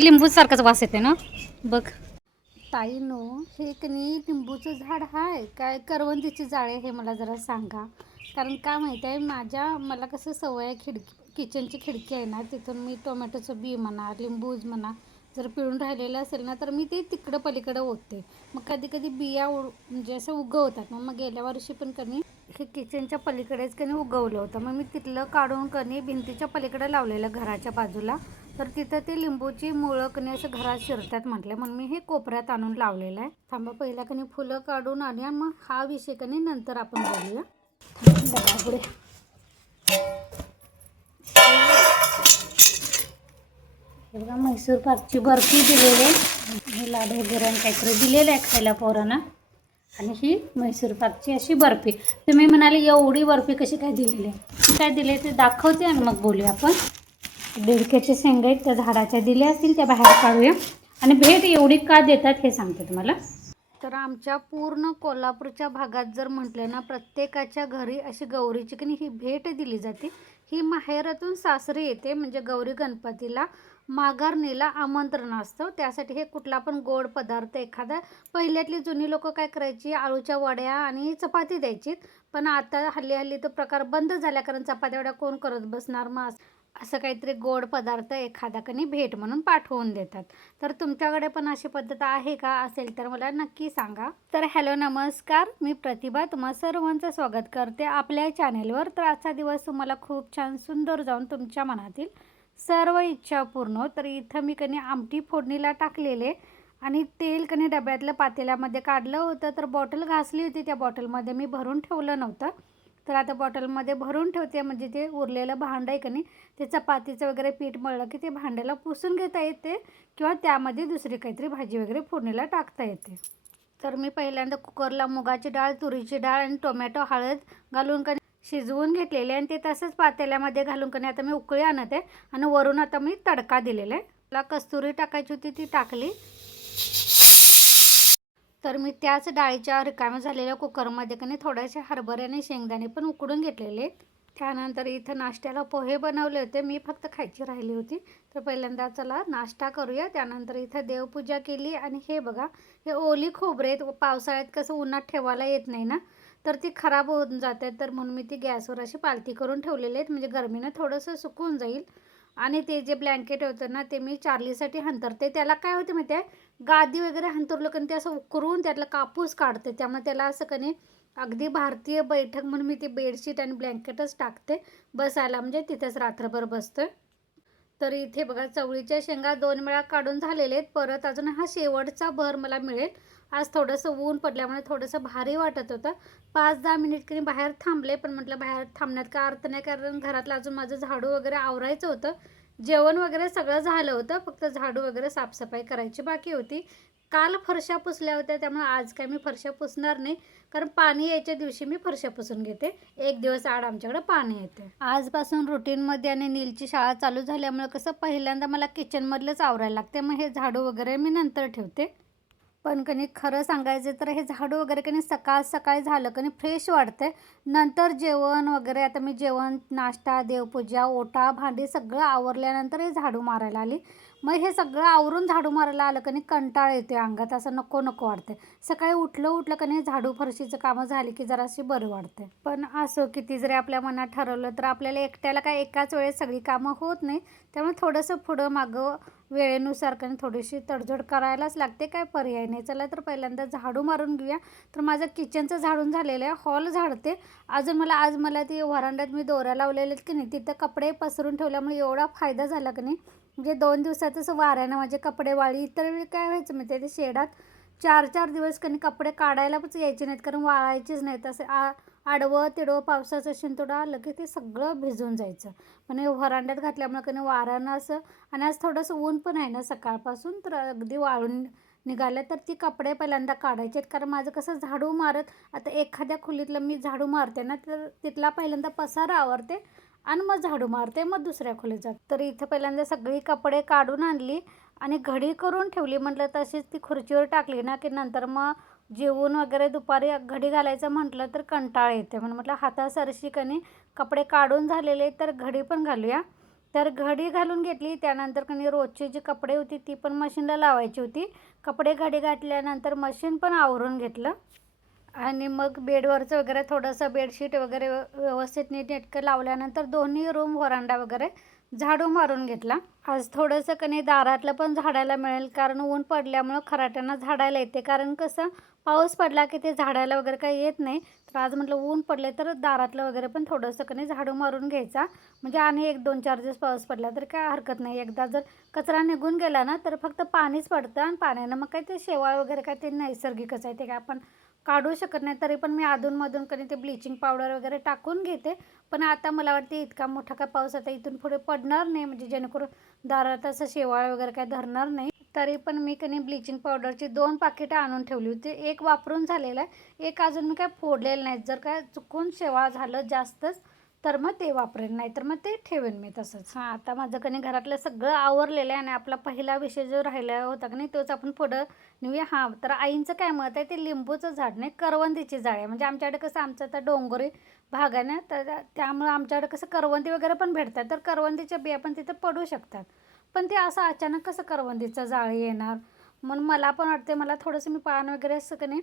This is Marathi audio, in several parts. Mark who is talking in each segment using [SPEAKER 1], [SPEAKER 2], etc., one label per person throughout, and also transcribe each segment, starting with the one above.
[SPEAKER 1] लिंबू सारखाच वास येते ना? बघ.
[SPEAKER 2] ताईनो हे कनी लिंबूचं झाड आहे काय करवंदीची जाळे हे मला जरा सांगा. कारण का माहीत आहे माझ्या मला कसं सवय आहे खिडकी किचनची खिडकी आहे ना तिथून मी टोमॅटोचं बी म्हणा लिंबूज म्हणा जर पिळून राहिलेलं असेल ना तर मी ते तिकडं पलीकडं ओतते. मग कधी कधी बिया उड म्हणजे असं उगवतात. मग मग गेल्या वर्षी पण कनी हे किचनच्या पलीकडेच कनी उगवलं होतं. मग मी तिथलं काढून कनी भिंतीच्या पलीकडे लावलेलं घराच्या बाजूला. तर तिथं ते लिंबूची मुळं कनी असं घरात शिरतात म्हटलं. म्हणून मी हे कोपऱ्यात आणून लावलेलं आहे. थांबा पहिला कनी फुलं काढून आणूया मग हा विषय कनी नंतर आपण बोलूया. पुढे. बघा म्हैसूर पाकची बर्फी दिलेली आहे. हे लाडू वगैरे काहीतरी दिलेलं आहे खायला पोरांना. आणि ही म्हैसूर पाकची अशी बर्फी. तुम्ही म्हणाले एवढी बर्फी कशी काय दिलेली आहे? काय दिले ते दाखवते आणि मग बोलूया आपण. बेडक्याचे शेंगा आहेत त्या झाडाच्या दिल्या असतील त्या बाहेर काढूया. आणि भेट एवढी का देतात हे सांगते तुम्हाला. तर आमच्या पूर्ण कोल्हापूरच्या भागात जर म्हटलं ना प्रत्येकाच्या घरी अशी गौरीची की नाही ही भेट दिली जाते. ही माहेरातून सासरी येते म्हणजे गौरी गणपतीला माघारणीला आमंत्रण असतं. त्यासाठी हे कुठला पण गोड पदार्थ एखादा पहिल्यातली जुनी लोक काय करायची आळूच्या वड्या आणि चपाती द्यायची पण आता हल्ली हल्ली तो प्रकार बंद झाल्या कारण चपात्या वड्या कोण करत बसणार? मग असं काहीतरी गोड पदार्थ एखादा कणी भेट म्हणून पाठवून देतात. तर तुमच्याकडे पण अशी पद्धत आहे का? असेल तर मला नक्की सांगा. तर हॅलो नमस्कार. मी प्रतिभा. तुम्हा सर्वांचं स्वागत करते आपल्या चॅनेलवर. तर आजचा दिवस तुम्हाला खूप छान सुंदर जाऊन तुमच्या मनातील सर्व इच्छा पूर्ण तर इथं मी कनी आमटी फोडणीला टाकलेले आणि तेल कनी डब्यातलं पातेल्यामध्ये काढलं होतं. तर बॉटल घासली होती. त्या बॉटलमध्ये मी भरून ठेवलं नव्हतं. तर आता बॉटलमध्ये भरून ठेवते म्हणजे ते उरलेलं भांडं आहे का नाही ते चपातीचं वगैरे पीठ मळलं की ते भांड्याला पुसून घेता येते किंवा त्यामध्ये दुसरी काहीतरी भाजी वगैरे फोडणीला टाकता येते. तर मी पहिल्यांदा कुकरला मुगाची डाळ तुरीची डाळ आणि टोमॅटो हळद घालून का शिजवून घेतलेले आणि ते तसंच पातेल्यामध्ये घालून कणी आता मी उकळी आणत आहे आणि वरून आता मी तडका दिलेला आहे. मला कस्तुरी टाकायची होती ती टाकली. तर मी त्याच डाळीच्या रिकाम्या झालेल्या कुकरमध्ये कणी थोड्याशा हरभरे आणि शेंगदाणे पण उकडून घेतलेले त्यानंतर इथं नाश्त्याला पोहे बनवले होते. मी फक्त खायची राहिली होती. तर पहिल्यांदा चला नाश्ता करूया. त्यानंतर इथं देवपूजा केली आणि हे बघा हे ओली खोबरे आहेत. पावसाळ्यात कसं उन्हात ठेवायला येत नाही ना? तर ती खराब होऊन जातात. तर म्हणून मी ती गॅसवर अशी पालती करून ठेवलेले आहेत. म्हणजे गरमीनं थोडंसं सुकून जाईल. आणि ते जे ब्लँकेट होतं ना ते मी चार्लीसाठी हंतरते. त्याला काय होते माहिती आहे? गादी वगैरे हंतरलं कारण ते असं उकरून त्यातला कापूस काढते. त्यामुळे त्याला असं कने अगदी भारतीय बैठक म्हणून मी ती बेडशीट आणि ब्लँकेटच टाकते बसायला. म्हणजे तिथेच रात्रभर बसतं तर इथे बघा चवळीच्या शेंगा दोन वेळा काढून झालेले आहेत. परत अजून हा शेवटचा भर मला मिळेल. आज थोडंसं ऊन पडल्यामुळे थोडंसं भारी वाटत होतं. पाच दहा मिनिट कधी बाहेर थांबले पण म्हटलं बाहेर थांबण्यात का अर्थ नाही कारण घरातलं अजून माझं झाडू वगैरे आवरायचं होतं. जेवण वगैरे सगळं झालं होतं. फक्त झाडू वगैरे साफसफाई करायची बाकी होती. काल फरशा पुसल्या होत्या त्यामुळे आज काय मी फरशा पुसणार नाही. कारण पाणी यायच्या दिवशी मी फरशा पुसून घेते. एक दिवस आड आमच्याकडे पाणी येते. आजपासून रुटीनमध्ये आणि नीलची शाळा चालू झाल्यामुळे कसं पहिल्यांदा मला किचनमधलंच आवरायला लागते. मग हे झाडू वगैरे मी नंतर ठेवते. पण कणी खरं सांगायचं तर हे झाडू वगैरे कणी सकाळ सकाळी झालं कणी फ्रेश वाटते नंतर जेवण वगैरे आता मी जेवण नाश्ता देवपूजा ओटा भांडी सगळं आवरल्यानंतर हे झाडू मारायला आली. मग हे सगळं आवरून झाडू मारायला आलं कणी कंटाळ येते अंगात असं नको नको वाटते सकाळी उठलं उठलं कणी झाडू फरशीचं कामं झाली की जराशी बरं वाटते पण असो किती जरी आपल्या मनात ठरवलं तर आपल्याला एकट्याला काय एकाच वेळेस सगळी कामं होत नाही. त्यामुळे थोडंसं पुढं मागं वेळेनुसार कारण थोडीशी तडजोड करायलाच लागते. काय पर्याय नाही. चला तर पहिल्यांदा झाडू मारून घेऊया. तर माझं किचनचं झाडून झालेलं आहे. हॉल झाडते. अजून मला आज मला ती वरांड्यात मी दोऱ्या लावलेले आहेत की नाही तिथं कपडे पसरून ठेवल्यामुळे एवढा फायदा झाला की नाही म्हणजे दोन दिवसातच वाऱ्यानं माझे कपडे वाळी. इतर वेळी काय व्हायचं म्हणजे ते शेडात चार चार दिवस कधी कपडे काढायलाच यायचे नाहीत कारण वाळायचेच नाहीत. असे आ आडवं तिडवं पावसाचं शिंतोडा आलं की ते सगळं भिजून जायचं. पण व्हरांड्यात घातल्यामुळे कधी वारानं असं आणि आज थोडंसं ऊन पण आहे ना सकाळपासून तर अगदी वाळून निघाल्या तर ती कपडे पहिल्यांदा काढायचे आहेत. कारण माझं कसं झाडू मारत आता एखाद्या खोलीतलं मी झाडू मारते ना तर तिथला पहिल्यांदा पसारा आवरते आणि मग झाडू मारते मग दुसऱ्या खोलीत जात. तर इथं पहिल्यांदा सगळी कपडे काढून आणली आणि घडी करून ठेवली. म्हटलं तशीच ती खुर्चीवर टाकली ना की नंतर मग जेवून वगैरे दुपारी घडी घालायचं म्हटलं तर कंटाळ येते. म्हणून म्हटलं हातासरशी कणी कपडे काढून झालेले तर घडी पण घालूया. तर घडी घालून घेतली. त्यानंतर कणी रोजची जी कपडे होती ती पण मशीनला लावायची होती. कपडे घडी घातल्यानंतर मशीन पण आवरून घेतलं. आणि मग बेडवरचं वगैरे थोडंसं बेडशीट वगैरे व्यवस्थित नीटनेटकं लावल्यानंतर दोन्ही रूम वरांडा वगैरे झाडू मारून घेतला. आज थोडंसं कणी दारातलं पण झाडायला मिळेल. कारण ऊन पडल्यामुळं खराट्यांना झाडायला येते. कारण कसं पाऊस पडला की ते झाडायला वगैरे काही येत नाही. तर आज म्हटलं ऊन पडले तर दारातलं वगैरे पण थोडंसं कणी झाडू मारून घ्यायचा. म्हणजे आणि एक दोन चार दिवस पाऊस पडला तर काय हरकत नाही. एकदा जर कचरा निघून गेला ना तर फक्त पाणीच पडतं आणि पाण्यानं मग काय ते शेवाळ वगैरे काय ते नैसर्गिकच आहे ते काय आपण काढू शकत नाही. तरी पण मी अधूनमधून कधी ते ब्लिचिंग पावडर वगैरे टाकून घेते. पण आता मला वाटते इतका मोठा काय पाऊस आता इथून पुढे पडणार नाही. म्हणजे जेणेकरून दारात असं शेवाळ वगैरे काय धरणार नाही. तरी पण मी कनी ब्लिचिंग पावडरची दोन पाकिटं आणून ठेवली होती. एक वापरून झालेलं आहे एक अजून मी काय फोडलेलं नाही. जर काय चुकून शेवाळ झालं जास्तच तर मग ते वापरेन. नाही तर मग ते ठेवेन मी तसंच. हां आता माझं कणी घरातलं सगळं आवरलेलं आहे आणि आपला पहिला विषय जो राहिला होता की नाही तोच आपण पुढं नेऊया. हां तर आईंचं काय मत आहे ते लिंबूचं झाड नाही करवंदीची झाड आहे. म्हणजे आमच्याकडे कसं आमचं आता डोंगरी भाग आहे ना तर त्यामुळं आमच्याकडे कसं करवंदी वगैरे पण भेटतात. तर करवंदीच्या बिया पण तिथं पडू शकतात. पण ते असं अचानक कसं करवंदीचं जाळी येणार? म्हणून मला पण वाटते मला थोडंसं मी पान वगैरे असं का नाही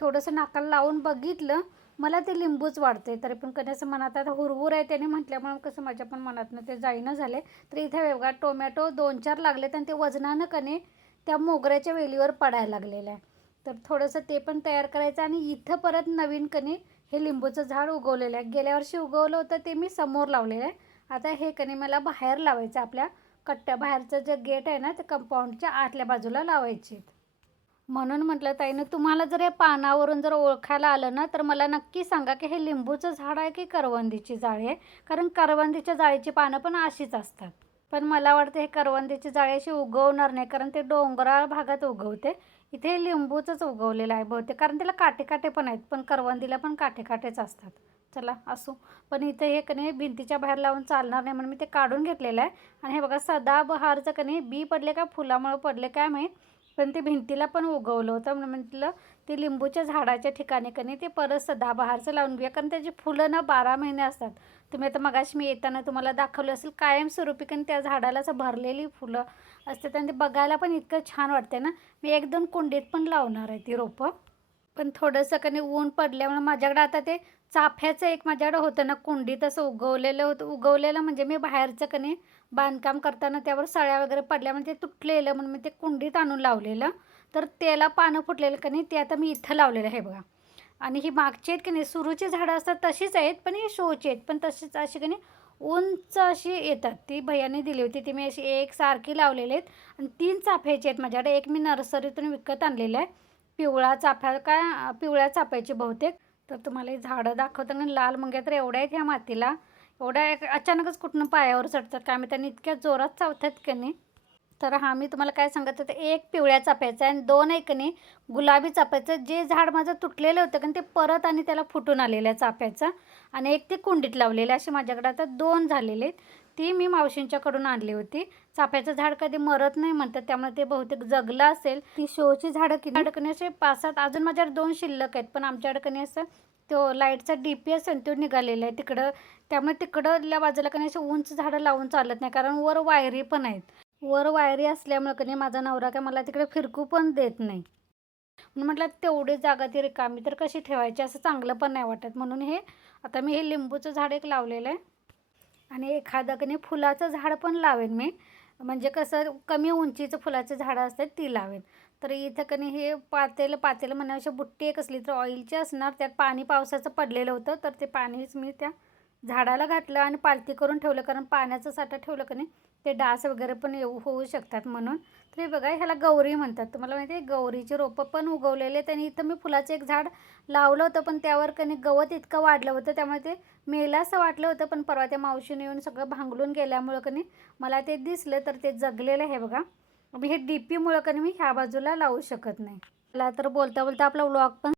[SPEAKER 2] थोडंसं नाकाला लावून बघितलं मला ते लिंबूच वाढते तरी पण कधी असं मनात आता हुरहुर आहे त्याने म्हटल्यामुळे कसं माझ्या पण मनातनं ते जाईनं झाले तर इथे वेगळा टोमॅटो दोन चार लागले आणि ते वजनानं कने त्या मोगऱ्याच्या वेलीवर पडायला लागलेलं आहे. तर थोडंसं ते पण तयार करायचं आणि इथं परत नवीन कने हे लिंबूचं झाड उगवलेलं आहे. गेल्या वर्षी उगवलं होतं ते मी समोर लावलेलं आहे. आता हे कने मला बाहेर लावायचं आपल्या कट्ट्या बाहेरचं जे गेट आहे ना ते कंपाऊंडच्या आतल्या बाजूला लावायचे. म्हणून म्हटलं ताईनं तुम्हाला जर या पानावरून जर ओळखायला आलं ना तर मला नक्की सांगा की हे लिंबूचं झाड आहे की करवंदीची जाळी आहे? कारण करवंदीच्या जाळीची पानं पण अशीच असतात. पण मला वाटतं हे करवंदीची जाळी अशी उगवणार नाही कारण ते डोंगराळ भागात उगवते. इथे लिंबूचंच उगवलेलं आहे बहुतेक. कारण त्याला काटे काटे पण आहेत पण करवंदीला पण काटे काटेच असतात. चला असू. पण इथे हे कणी भिंतीच्या बाहेर लावून चालणार नाही म्हणून मी ते काढून घेतलेलं आहे. आणि हे बघा सदाबहारचं कणी बी पडले का फुलामुळं पडले काय माहीत? पण ते भिंतीला पण उगवलं होतं. म्हणून म्हटलं ते लिंबूच्या झाडाच्या ठिकाणी कणी ते परत सदाबहारचं लावून घेऊया. कारण त्याची फुलं ना बारा महिने असतात. तुम्ही आता मगाशी मी येताना तुम्हाला दाखवलं असेल कायमस्वरूपी कारण त्या झाडाला असं भरलेली फुलं असतात. आणि ते बघायला पण इतकं छान वाटते ना. मी एक दोन कुंडीत पण लावणार आहे ती रोपं. पण थोडंसं कधी ऊन पडल्यामुळे माझ्याकडे आता ते चाफ्याचं एक माझ्याकडं होतं ना कुंडीत असं उगवलेलं होतं. उगवलेलं म्हणजे मी बाहेरचं कणी बांधकाम करताना त्यावर सळ्या वगैरे पडल्यामुळे म्हणजे ते तुटलेलं म्हणून मी ते कुंडीत आणून लावलेलं. तर त्याला पानं फुटलेलं का नाही ते आता मी इथं लावलेलं आहे बघा. आणि ही मागची आहेत की नाही सुरूची झाडं असतात तशीच आहेत पण ही शोची आहेत. पण तशीच अशी की नाही उंच अशी येतात. ती भैयाने दिली होती ती मी अशी एक सारखी लावलेली आहेत. आणि तीन चाफ्याची आहेत माझ्याकडे. एक मी नर्सरीतून विकत आणलेलं आहे. पिवळा चाफ्या काय पिवळ्या चाफ्याची बहुतेक. तर तुम्हाला ही झाडं दाखवताना लाल मुंग्या तर एवढ्या आहेत ह्या मातीला. एवढ्या अचानकच कुठनं पायावर चढतात. काय मी त्यांनी इतक्या जोरात चावतात की नाही. तर हा मी तुम्हाला काय सांगत होते एक पिवळ्या चाफ्याचं आहे आणि दोन एक नाही गुलाबी चाफ्याचं. जे झाड माझं तुटलेलं होतं कारण ते परत आणि त्याला फुटून आलेलं आहे चाफ्याचं आणि एक ते कुंडीत लावलेलं असे माझ्याकडे आता दोन झालेले आहेत. ती मी मावशींच्याकडून आणली होती. चाफ्याचं झाड कधी मरत नाही म्हणतात त्यामुळे ते बहुतेक जगलं असेल. ती शोची झाडं किती अडकणी असे पाच सात अजून माझ्याकडे दोन शिल्लक आहेत पण आमच्या अडकणी असं तो लाईटचा डी पी एस तो निघालेला आहे तिकडं. त्यामुळे तिकडल्या बाजूला कधी असे उंच झाडं लावून चालत नाही कारण वर वायरी पण आहेत. वर वायरी असल्यामुळं कधी माझा नवरा काय मला तिकडे फिरकू पण देत नाही. म्हणून म्हटलं तेवढी जागा ती रिकामी तर कशी ठेवायची? असं चांगलं पण नाही वाटत. म्हणून हे आता मी हे लिंबूचं झाड एक लावलेलं आहे. आणि एखादं कणी फुलाचं झाड पण लावेन मी. म्हणजे कसं कमी उंचीचं फुलाचं झाडं असतात ती लावेन. तर इथं कणी हे पातेलं पातेलं म्हणण्यापेक्षा बुट्टी एक असली तर ऑइलची असणार. त्यात पाणी पावसाचं पडलेलं होतं तर ते पाणीच मी त्या झाडाला घातलं आणि पालती करून ठेवलं. कारण पाण्याचं साठा ठेवलं का नाही ते डास वगैरे पण येऊ होऊ शकतात म्हणून. तर हे बघा ह्याला गौरी म्हणतात. तुम्हाला माहिती आहे गौरीची रोपं पण उगवलेले. त्यांनी इथं मी फुलाचं एक झाड लावलं होतं पण त्यावर कणी गवत इतकं वाढलं होतं. त्यामुळे ते मेलं असं वाटलं होतं पण परवा त्या मावशीने येऊन सगळं भांगलून गेल्यामुळं कणी मला ते दिसलं तर ते जगलेलं आहे बघा. हे डी पीमुळं कणी मी ह्या बाजूला लावू शकत नाही. मला तर बोलता बोलता आपला व्लॉग पण